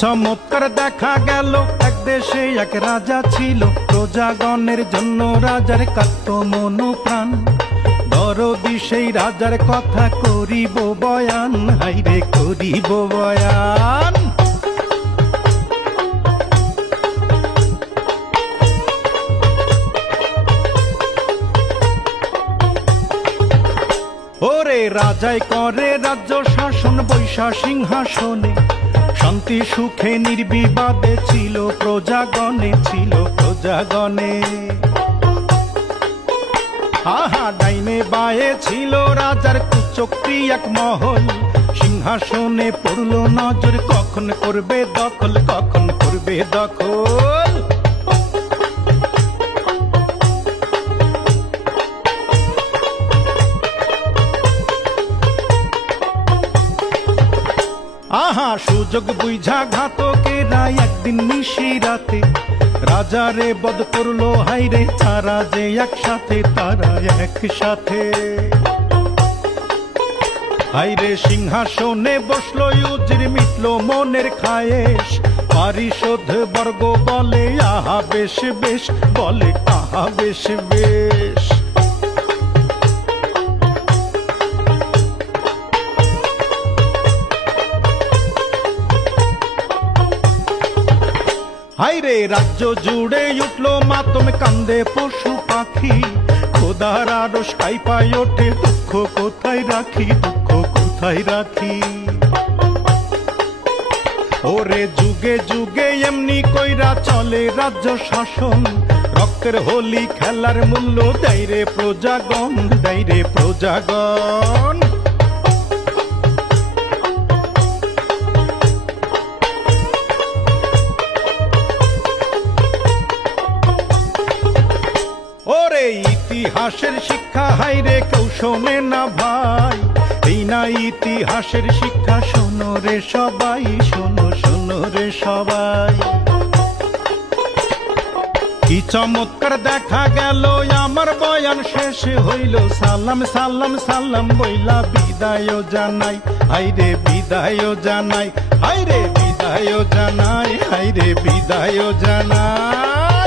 চমৎকার দেখা গেল, এক দেশে এক রাজা ছিল, প্রজাগণের জন্য রাজার কাঁদত মন প্রাণ। দরদি সেই রাজার কথা করিব বয়ান, হাইরে করিব বয়ান। ওরে রাজাই করে রাজ্য শাসন বৈশা সিংহাসনে, শান্তি সুখে নির্বিবাদে ছিল প্রজাগণে, ছিল প্রজাগণে। আহা ডাইনে বায়ে ছিল রাজার কুচক্রি এক মহল, সিংহাসনে পড়ল নজর, কখন করবে দখল, কখন করবে দখল। আহা সুযোগ বুঝা ঘাতকেরা একদিন নিশিরাতে রাজারে বধ করলো, হাইরে তারা যে একসাথে, তারা একসাথে। হাইরে সিংহাসনে বসলো ইউজির, মিটলো মনের খায়েশ, পারিষদ বর্গ বলে আহা বেশ বেশ, বলে আহা বেশ বেশ। হাইরে রাজ্য জুড়ে উঠলো মাতম, কান্দে পশু পাখি, খোদার আরশ কাঁপায় ওঠে, দুঃখ কোথায় রাখি, দুঃখ কোথায় রাখি। ওরে যুগে যুগে এমনি কইরা চলে রাজ্য শাসন, রক্তের হোলি খেলার মূল্য দেয় রে প্রজাগণ, দেয় রে প্রজাগণ। ওরে ইতিহাসের শিক্ষা হাইরে কেউ শোনে না ভাই, এই না ইতিহাসের শিক্ষা, শোনো রে সবাই, শোনো শোনো রে সবাই। কি চমৎকার দেখা গেল, আমার বয়ান শেষ হইল, সালাম সালাম সালাম বইলা বিদায় জানাই, হাইরে বিদায় জানাই, হাইরে বিদায় জানাই, হাইরে বিদায় জানাই।